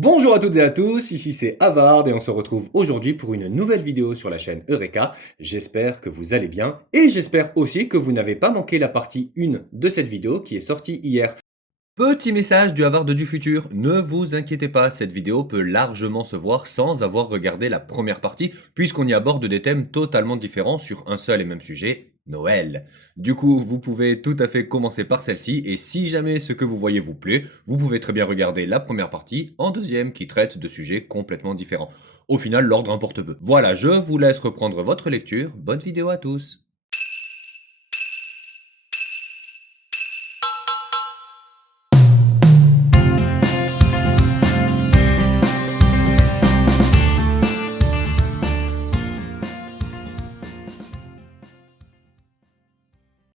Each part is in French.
Bonjour à toutes et à tous, ici c'est Havard et on se retrouve aujourd'hui pour une nouvelle vidéo sur la chaîne Eureka. J'espère que vous allez bien et j'espère aussi que vous n'avez pas manqué la partie 1 de cette vidéo qui est sortie hier. Petit message du Havard du futur, ne vous inquiétez pas, cette vidéo peut largement se voir sans avoir regardé la première partie, puisqu'on y aborde des thèmes totalement différents sur un seul et même sujet, Noël. Du coup, vous pouvez tout à fait commencer par celle-ci, et si jamais ce que vous voyez vous plaît, vous pouvez très bien regarder la première partie en deuxième qui traite de sujets complètement différents. Au final, l'ordre importe peu. Voilà, je vous laisse reprendre votre lecture, bonne vidéo à tous.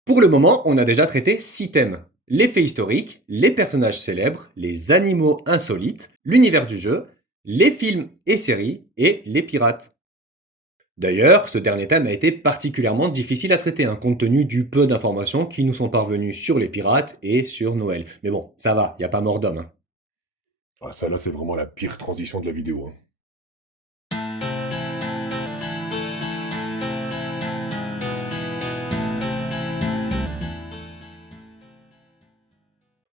Pour le moment, on a déjà traité 6 thèmes. Les faits historiques, les personnages célèbres, les animaux insolites, l'univers du jeu, les films et séries et les pirates. D'ailleurs, ce dernier thème a été particulièrement difficile à traiter, compte tenu du peu d'informations qui nous sont parvenues sur les pirates et sur Noël. Mais bon, ça va, il n'y a pas mort d'homme. Ah ça là, c'est vraiment la pire transition de la vidéo, hein.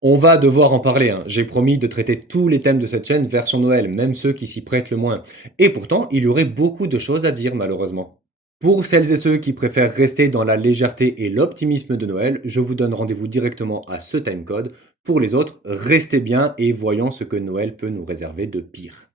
On va devoir en parler, j'ai promis de traiter tous les thèmes de cette chaîne version Noël, même ceux qui s'y prêtent le moins. Et pourtant, il y aurait beaucoup de choses à dire malheureusement. Pour celles et ceux qui préfèrent rester dans la légèreté et l'optimisme de Noël, je vous donne rendez-vous directement à ce timecode. Pour les autres, restez bien et voyons ce que Noël peut nous réserver de pire.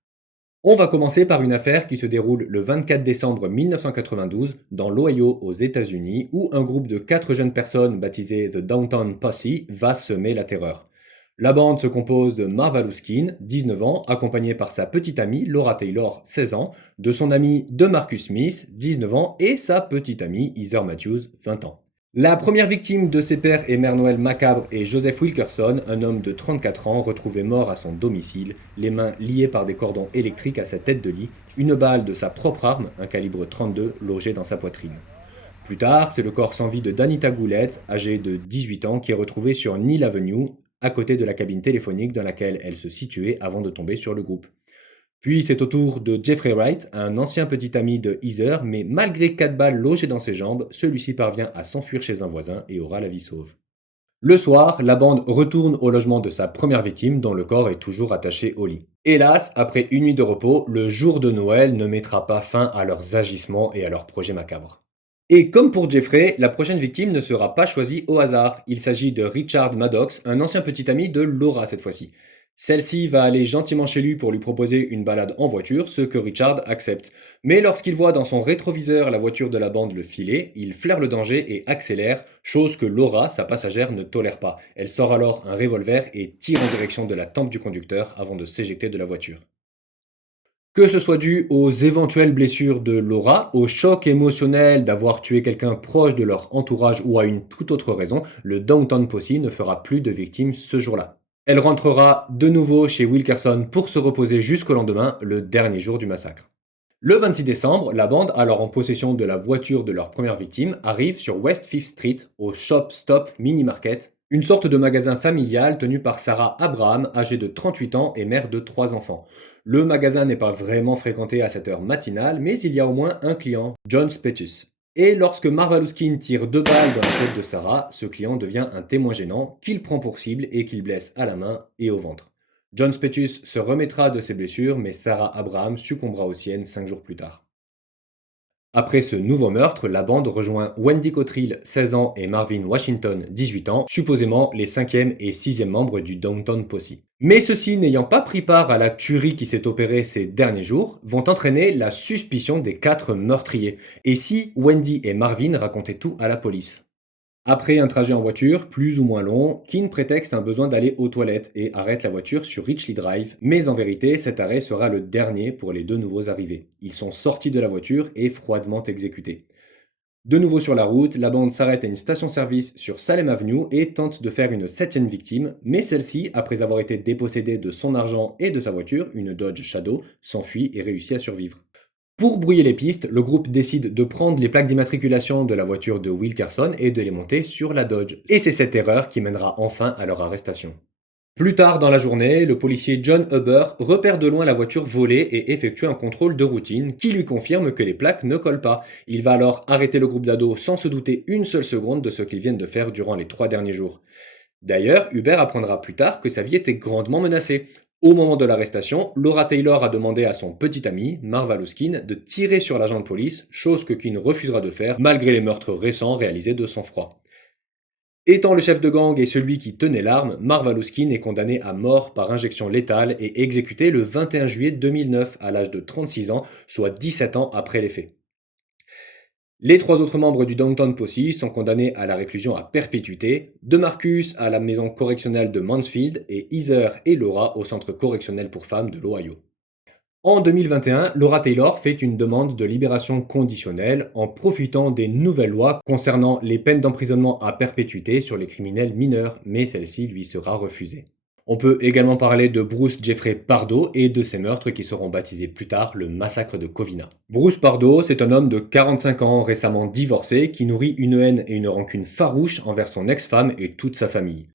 On va commencer par une affaire qui se déroule le 24 décembre 1992 dans l'Ohio aux États-Unis où un groupe de 4 jeunes personnes baptisées The Downtown Posse va semer la terreur. La bande se compose de Marva Luskin, 19 ans, accompagnée par sa petite amie Laura Taylor, 16 ans, de son ami DeMarcus Smith, 19 ans, et sa petite amie Heather Matthews, 20 ans. La première victime de ces pères et mères Noël macabres est Joseph Wilkerson, un homme de 34 ans retrouvé mort à son domicile, les mains liées par des cordons électriques à sa tête de lit, une balle de sa propre arme, un calibre 32, logée dans sa poitrine. Plus tard, c'est le corps sans vie de Danita Goulette, âgée de 18 ans, qui est retrouvé sur Neil Avenue, à côté de la cabine téléphonique dans laquelle elle se situait avant de tomber sur le groupe. Puis c'est au tour de Jeffrey Wright, un ancien petit ami de Heather, mais malgré 4 balles logées dans ses jambes, celui-ci parvient à s'enfuir chez un voisin et aura la vie sauve. Le soir, la bande retourne au logement de sa première victime dont le corps est toujours attaché au lit. Hélas, après une nuit de repos, le jour de Noël ne mettra pas fin à leurs agissements et à leurs projets macabres. Et comme pour Jeffrey, la prochaine victime ne sera pas choisie au hasard. Il s'agit de Richard Maddox, un ancien petit ami de Laura cette fois-ci. Celle-ci va aller gentiment chez lui pour lui proposer une balade en voiture, ce que Richard accepte. Mais lorsqu'il voit dans son rétroviseur la voiture de la bande le filer, il flaire le danger et accélère, chose que Laura, sa passagère, ne tolère pas. Elle sort alors un revolver et tire en direction de la tempe du conducteur avant de s'éjecter de la voiture. Que ce soit dû aux éventuelles blessures de Laura, au choc émotionnel d'avoir tué quelqu'un proche de leur entourage ou à une toute autre raison, le Downtown Posse ne fera plus de victimes ce jour-là. Elle rentrera de nouveau chez Wilkerson pour se reposer jusqu'au lendemain, le dernier jour du massacre. Le 26 décembre, la bande, alors en possession de la voiture de leur première victime, arrive sur West Fifth Street, au Shop Stop Mini Market, une sorte de magasin familial tenu par Sarah Abraham, âgée de 38 ans et mère de 3 enfants. Le magasin n'est pas vraiment fréquenté à cette heure matinale, mais il y a au moins un client, John Spetus. Et lorsque Marva Luskin tire 2 balles dans la tête de Sarah, ce client devient un témoin gênant qu'il prend pour cible et qu'il blesse à la main et au ventre. John Spetus se remettra de ses blessures, mais Sarah Abraham succombera aux siennes 5 jours plus tard. Après ce nouveau meurtre, la bande rejoint Wendy Cottrell, 16 ans, et Marvin Washington, 18 ans, supposément les 5e et 6e membres du Downtown Posse. Mais ceux-ci, n'ayant pas pris part à la tuerie qui s'est opérée ces derniers jours, vont entraîner la suspicion des 4 meurtriers. Et si Wendy et Marvin racontaient tout à la police? Après un trajet en voiture, plus ou moins long, Keane prétexte un besoin d'aller aux toilettes et arrête la voiture sur Richley Drive, mais en vérité, cet arrêt sera le dernier pour les 2 nouveaux arrivés. Ils sont sortis de la voiture et froidement exécutés. De nouveau sur la route, la bande s'arrête à une station-service sur Salem Avenue et tente de faire une 7e victime, mais celle-ci, après avoir été dépossédée de son argent et de sa voiture, une Dodge Shadow, s'enfuit et réussit à survivre. Pour brouiller les pistes, le groupe décide de prendre les plaques d'immatriculation de la voiture de Wilkerson et de les monter sur la Dodge. Et c'est cette erreur qui mènera enfin à leur arrestation. Plus tard dans la journée, le policier John Huber repère de loin la voiture volée et effectue un contrôle de routine qui lui confirme que les plaques ne collent pas. Il va alors arrêter le groupe d'ados sans se douter une seule seconde de ce qu'ils viennent de faire durant les 3 derniers jours. D'ailleurs, Hubert apprendra plus tard que sa vie était grandement menacée. Au moment de l'arrestation, Laura Taylor a demandé à son petit ami, Marva Luskin, de tirer sur l'agent de police, chose que Keane refusera de faire malgré les meurtres récents réalisés de sang-froid. Étant le chef de gang et celui qui tenait l'arme, Marva Luskin est condamné à mort par injection létale et exécuté le 21 juillet 2009 à l'âge de 36 ans, soit 17 ans après les faits. Les trois autres membres du Downton Posse sont condamnés à la réclusion à perpétuité, DeMarcus à la maison correctionnelle de Mansfield et Heather et Laura au centre correctionnel pour femmes de l'Ohio. En 2021, Laura Taylor fait une demande de libération conditionnelle en profitant des nouvelles lois concernant les peines d'emprisonnement à perpétuité sur les criminels mineurs, mais celle-ci lui sera refusée. On peut également parler de Bruce Jeffrey Pardo et de ses meurtres qui seront baptisés plus tard le massacre de Covina. Bruce Pardo, c'est un homme de 45 ans récemment divorcé qui nourrit une haine et une rancune farouche envers son ex-femme et toute sa famille.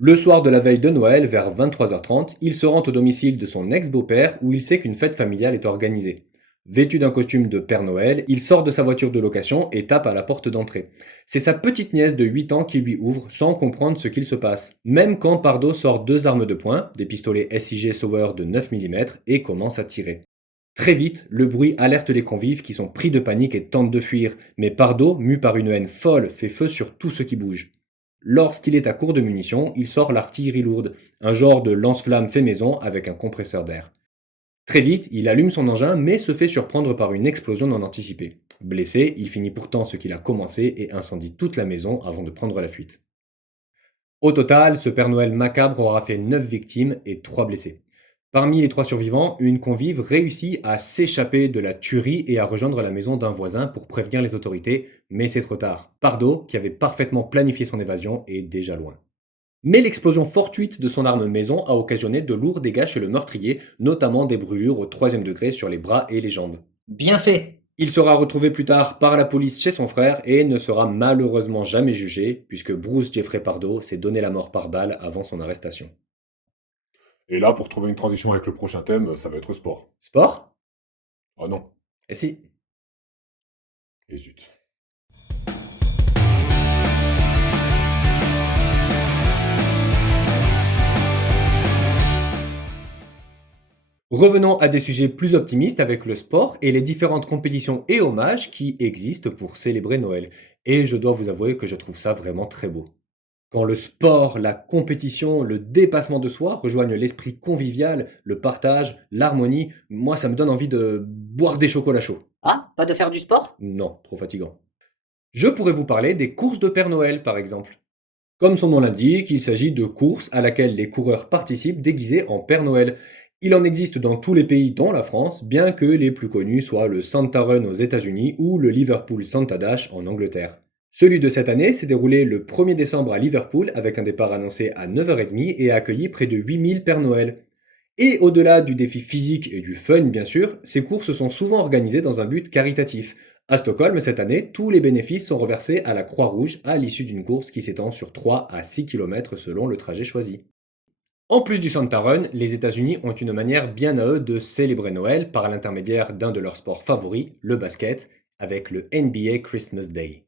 Le soir de la veille de Noël, vers 23h30, il se rend au domicile de son ex-beau-père où il sait qu'une fête familiale est organisée. Vêtu d'un costume de Père Noël, il sort de sa voiture de location et tape à la porte d'entrée. C'est sa petite nièce de 8 ans qui lui ouvre sans comprendre ce qu'il se passe. Même quand Pardo sort deux armes de poing, des pistolets SIG Sauer de 9 mm, et commence à tirer. Très vite, le bruit alerte les convives qui sont pris de panique et tentent de fuir, mais Pardo, mu par une haine folle, fait feu sur tout ce qui bouge. Lorsqu'il est à court de munitions, il sort l'artillerie lourde, un genre de lance-flamme fait maison avec un compresseur d'air. Très vite, il allume son engin mais se fait surprendre par une explosion non anticipée. Blessé, il finit pourtant ce qu'il a commencé et incendie toute la maison avant de prendre la fuite. Au total, ce Père Noël macabre aura fait 9 victimes et 3 blessés. Parmi les 3 survivants, une convive réussit à s'échapper de la tuerie et à rejoindre la maison d'un voisin pour prévenir les autorités, mais c'est trop tard. Pardo, qui avait parfaitement planifié son évasion, est déjà loin. Mais l'explosion fortuite de son arme maison a occasionné de lourds dégâts chez le meurtrier, notamment des brûlures au 3e degré sur les bras et les jambes. Bien fait. Il sera retrouvé plus tard par la police chez son frère et ne sera malheureusement jamais jugé, puisque Bruce Jeffrey Pardo s'est donné la mort par balle avant son arrestation. Et là, pour trouver une transition avec le prochain thème, ça va être sport. Sport? Ah non. Et si. Et zut. Revenons à des sujets plus optimistes avec le sport et les différentes compétitions et hommages qui existent pour célébrer Noël. Et je dois vous avouer que je trouve ça vraiment très beau. Quand le sport, la compétition, le dépassement de soi rejoignent l'esprit convivial, le partage, l'harmonie, moi ça me donne envie de boire des chocolats chauds. Ah, pas de faire du sport? Non, trop fatigant. Je pourrais vous parler des courses de Père Noël par exemple. Comme son nom l'indique, il s'agit de courses à laquelle les coureurs participent déguisés en Père Noël. Il en existe dans tous les pays dont la France, bien que les plus connus soient le Santa Run aux États-Unis ou le Liverpool Santa Dash en Angleterre. Celui de cette année s'est déroulé le 1er décembre à Liverpool avec un départ annoncé à 9h30 et a accueilli près de 8000 Pères Noël. Et au-delà du défi physique et du fun bien sûr, ces courses sont souvent organisées dans un but caritatif. À Stockholm cette année, tous les bénéfices sont reversés à la Croix-Rouge à l'issue d'une course qui s'étend sur 3 à 6 km selon le trajet choisi. En plus du Santa Run, les États-Unis ont une manière bien à eux de célébrer Noël par l'intermédiaire d'un de leurs sports favoris, le basket, avec le NBA Christmas Day.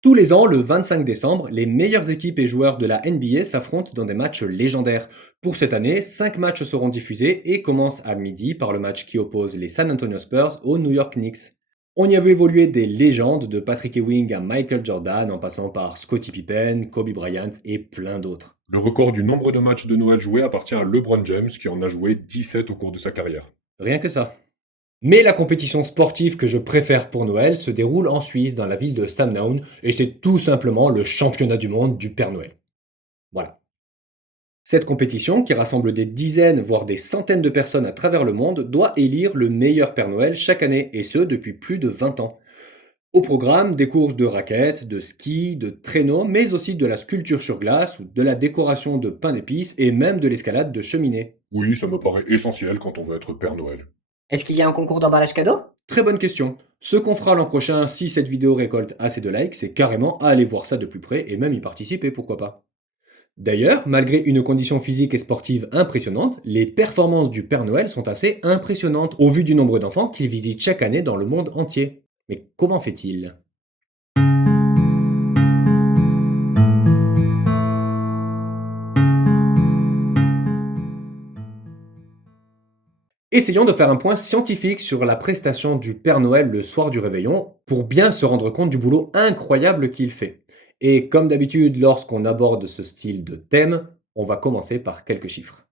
Tous les ans, le 25 décembre, les meilleures équipes et joueurs de la NBA s'affrontent dans des matchs légendaires. Pour cette année, 5 matchs seront diffusés et commencent à midi par le match qui oppose les San Antonio Spurs aux New York Knicks. On y a vu évoluer des légendes de Patrick Ewing à Michael Jordan en passant par Scottie Pippen, Kobe Bryant et plein d'autres. Le record du nombre de matchs de Noël joués appartient à LeBron James, qui en a joué 17 au cours de sa carrière. Rien que ça. Mais la compétition sportive que je préfère pour Noël se déroule en Suisse, dans la ville de Samnaun, et c'est tout simplement le championnat du monde du Père Noël. Voilà. Cette compétition, qui rassemble des dizaines, voire des centaines de personnes à travers le monde, doit élire le meilleur Père Noël chaque année, et ce depuis plus de 20 ans. Au programme, des courses de raquettes, de ski, de traîneaux, mais aussi de la sculpture sur glace, ou de la décoration de pain d'épices, et même de l'escalade de cheminée. Oui, ça me paraît essentiel quand on veut être Père Noël. Est-ce qu'il y a un concours d'emballage cadeau? Très bonne question. Ce qu'on fera l'an prochain, si cette vidéo récolte assez de likes, c'est carrément aller voir ça de plus près et même y participer, pourquoi pas. D'ailleurs, malgré une condition physique et sportive impressionnante, les performances du Père Noël sont assez impressionnantes au vu du nombre d'enfants qu'il visite chaque année dans le monde entier. Mais comment fait-il? Essayons de faire un point scientifique sur la prestation du Père Noël le soir du réveillon pour bien se rendre compte du boulot incroyable qu'il fait. Et comme d'habitude, lorsqu'on aborde ce style de thème, on va commencer par quelques chiffres.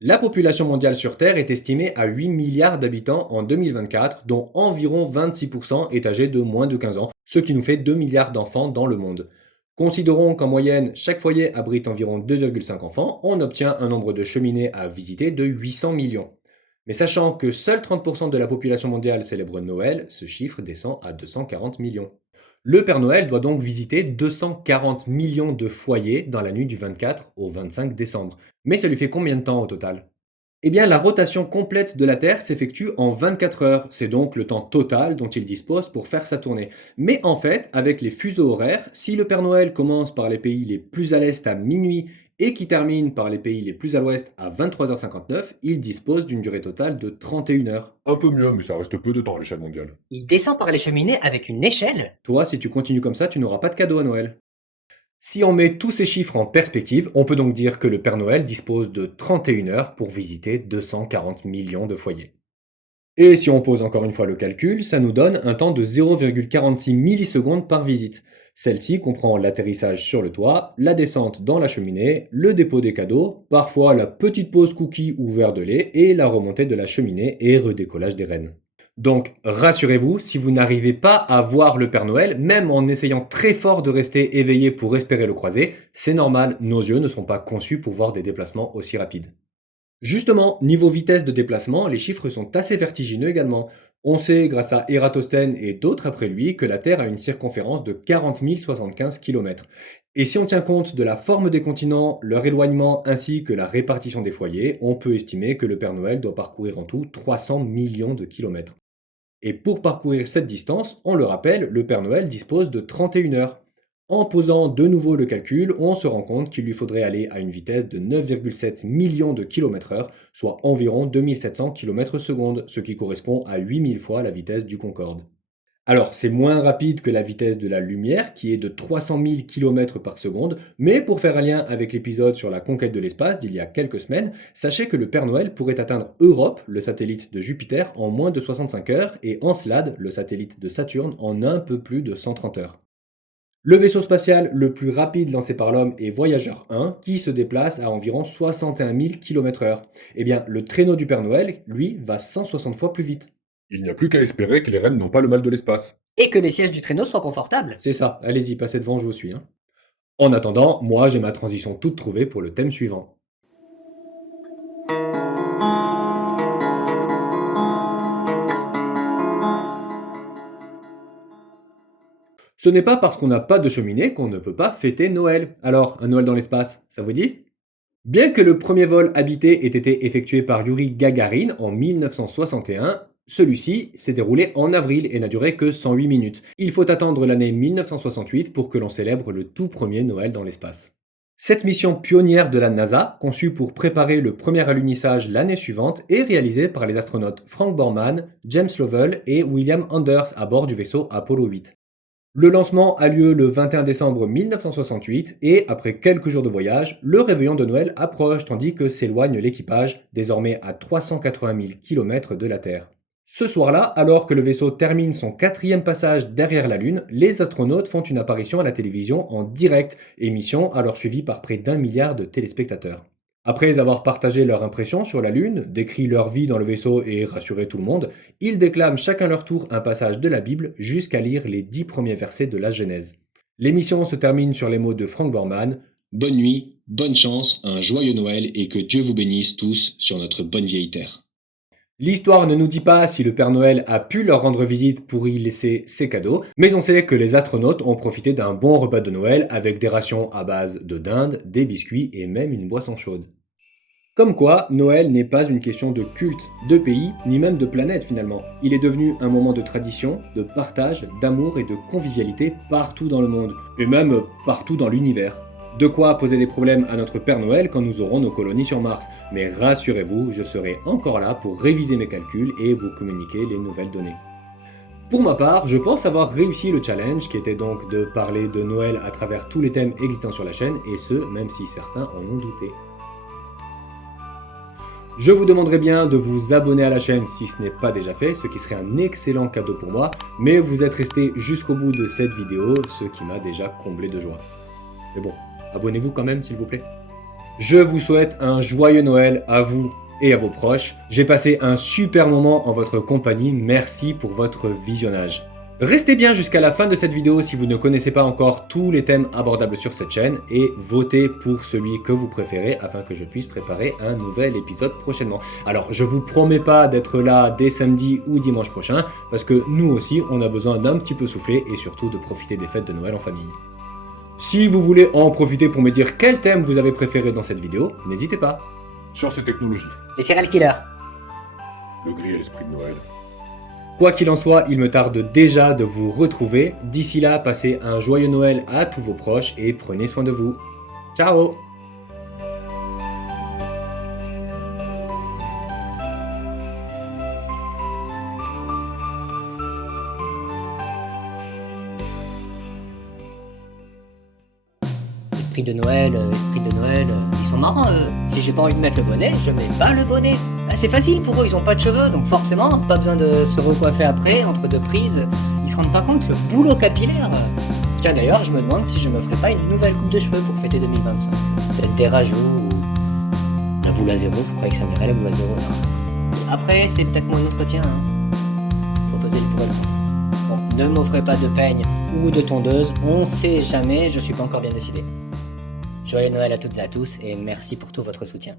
La population mondiale sur Terre est estimée à 8 milliards d'habitants en 2024, dont environ 26% est âgé de moins de 15 ans, ce qui nous fait 2 milliards d'enfants dans le monde. Considérons qu'en moyenne, chaque foyer abrite environ 2,5 enfants, on obtient un nombre de cheminées à visiter de 800 millions. Mais sachant que seuls 30% de la population mondiale célèbre Noël, ce chiffre descend à 240 millions. Le Père Noël doit donc visiter 240 millions de foyers dans la nuit du 24 au 25 décembre. Mais ça lui fait combien de temps au total? Eh bien, la rotation complète de la Terre s'effectue en 24 heures. C'est donc le temps total dont il dispose pour faire sa tournée. Mais en fait, avec les fuseaux horaires, si le Père Noël commence par les pays les plus à l'est à minuit et qui termine par les pays les plus à l'ouest à 23h59, il dispose d'une durée totale de 31 heures. Un peu mieux, mais ça reste peu de temps à l'échelle mondiale. Il descend par les cheminées avec une échelle? Toi, si tu continues comme ça, tu n'auras pas de cadeau à Noël. Si on met tous ces chiffres en perspective, on peut donc dire que le Père Noël dispose de 31 heures pour visiter 240 millions de foyers. Et si on pose encore une fois le calcul, ça nous donne un temps de 0,46 millisecondes par visite. Celle-ci comprend l'atterrissage sur le toit, la descente dans la cheminée, le dépôt des cadeaux, parfois la petite pause cookie ou verre de lait et la remontée de la cheminée et redécollage des rênes. Donc, rassurez-vous, si vous n'arrivez pas à voir le Père Noël, même en essayant très fort de rester éveillé pour espérer le croiser, c'est normal, nos yeux ne sont pas conçus pour voir des déplacements aussi rapides. Justement, niveau vitesse de déplacement, les chiffres sont assez vertigineux également. On sait, grâce à Ératosthène et d'autres après lui, que la Terre a une circonférence de 40 075 km. Et si on tient compte de la forme des continents, leur éloignement ainsi que la répartition des foyers, on peut estimer que le Père Noël doit parcourir en tout 300 millions de kilomètres. Et pour parcourir cette distance, on le rappelle, le Père Noël dispose de 31 heures. En posant de nouveau le calcul, on se rend compte qu'il lui faudrait aller à une vitesse de 9,7 millions de km/h, soit environ 2700 km/s, ce qui correspond à 8000 fois la vitesse du Concorde. Alors, c'est moins rapide que la vitesse de la lumière, qui est de 300 000 km par seconde, mais pour faire un lien avec l'épisode sur la conquête de l'espace d'il y a quelques semaines, sachez que le Père Noël pourrait atteindre Europe, le satellite de Jupiter, en moins de 65 heures, et Encelade, le satellite de Saturne, en un peu plus de 130 heures. Le vaisseau spatial le plus rapide lancé par l'homme est Voyager 1, qui se déplace à environ 61 000 km/h. Eh bien, le traîneau du Père Noël, lui, va 160 fois plus vite. Il n'y a plus qu'à espérer que les rennes n'ont pas le mal de l'espace. Et que les sièges du traîneau soient confortables? C'est ça, allez-y, passez devant, je vous suis, hein. En attendant, moi j'ai ma transition toute trouvée pour le thème suivant. Ce n'est pas parce qu'on n'a pas de cheminée qu'on ne peut pas fêter Noël. Alors, un Noël dans l'espace, ça vous dit? Bien que le premier vol habité ait été effectué par Yuri Gagarin en 1961, celui-ci s'est déroulé en avril et n'a duré que 108 minutes. Il faut attendre l'année 1968 pour que l'on célèbre le tout premier Noël dans l'espace. Cette mission pionnière de la NASA, conçue pour préparer le premier alunissage l'année suivante, est réalisée par les astronautes Frank Borman, James Lovell et William Anders à bord du vaisseau Apollo 8. Le lancement a lieu le 21 décembre 1968 et, après quelques jours de voyage, le réveillon de Noël approche tandis que s'éloigne l'équipage, désormais à 380 000 km de la Terre. Ce soir-là, alors que le vaisseau termine son quatrième passage derrière la Lune, les astronautes font une apparition à la télévision en direct, émission alors suivie par près d'1 milliard de téléspectateurs. Après avoir partagé leurs impressions sur la Lune, décrit leur vie dans le vaisseau et rassuré tout le monde, ils déclament chacun leur tour un passage de la Bible jusqu'à lire les 10 premiers versets de la Genèse. L'émission se termine sur les mots de Frank Borman: Bonne nuit, bonne chance, un joyeux Noël et que Dieu vous bénisse tous sur notre bonne vieille terre. L'histoire ne nous dit pas si le Père Noël a pu leur rendre visite pour y laisser ses cadeaux, mais on sait que les astronautes ont profité d'un bon repas de Noël avec des rations à base de dinde, des biscuits et même une boisson chaude. Comme quoi, Noël n'est pas une question de culte, de pays, ni même de planète finalement. Il est devenu un moment de tradition, de partage, d'amour et de convivialité partout dans le monde, et même partout dans l'univers. De quoi poser des problèmes à notre Père Noël quand nous aurons nos colonies sur Mars. Mais rassurez-vous, je serai encore là pour réviser mes calculs et vous communiquer les nouvelles données. Pour ma part, je pense avoir réussi le challenge qui était donc de parler de Noël à travers tous les thèmes existants sur la chaîne, et ce, même si certains en ont douté. Je vous demanderai bien de vous abonner à la chaîne si ce n'est pas déjà fait, ce qui serait un excellent cadeau pour moi, mais vous êtes resté jusqu'au bout de cette vidéo, ce qui m'a déjà comblé de joie. Mais bon, abonnez-vous quand même s'il vous plaît. Je vous souhaite un joyeux Noël à vous et à vos proches. J'ai passé un super moment en votre compagnie, merci pour votre visionnage. Restez bien jusqu'à la fin de cette vidéo si vous ne connaissez pas encore tous les thèmes abordables sur cette chaîne et votez pour celui que vous préférez afin que je puisse préparer un nouvel épisode prochainement. Alors je vous promets pas d'être là dès samedi ou dimanche prochain parce que nous aussi on a besoin d'un petit peu souffler et surtout de profiter des fêtes de Noël en famille. Si vous voulez en profiter pour me dire quel thème vous avez préféré dans cette vidéo, n'hésitez pas. Science et technologie. Les serial killers. Le gris et l'esprit de Noël. Quoi qu'il en soit, il me tarde déjà de vous retrouver. D'ici là, passez un joyeux Noël à tous vos proches et prenez soin de vous. Ciao! Esprit de Noël, ils sont marrants eux. Si j'ai pas envie de mettre le bonnet, je mets pas le bonnet. Bah, c'est facile pour eux, ils ont pas de cheveux, donc forcément, pas besoin de se recoiffer après, entre deux prises. Ils se rendent pas compte le boulot capillaire. Tiens d'ailleurs, je me demande si je me ferais pas une nouvelle coupe de cheveux pour fêter 2025. Peut-être des rajouts ou la boule à zéro, vous croyez que ça m'irait la boule à zéro là. Après, c'est peut-être mon entretien. Faut poser le pour et le contre. Bon, ne m'offrez pas de peigne ou de tondeuse, on sait jamais, je suis pas encore bien décidé. Joyeux Noël à toutes et à tous et merci pour tout votre soutien.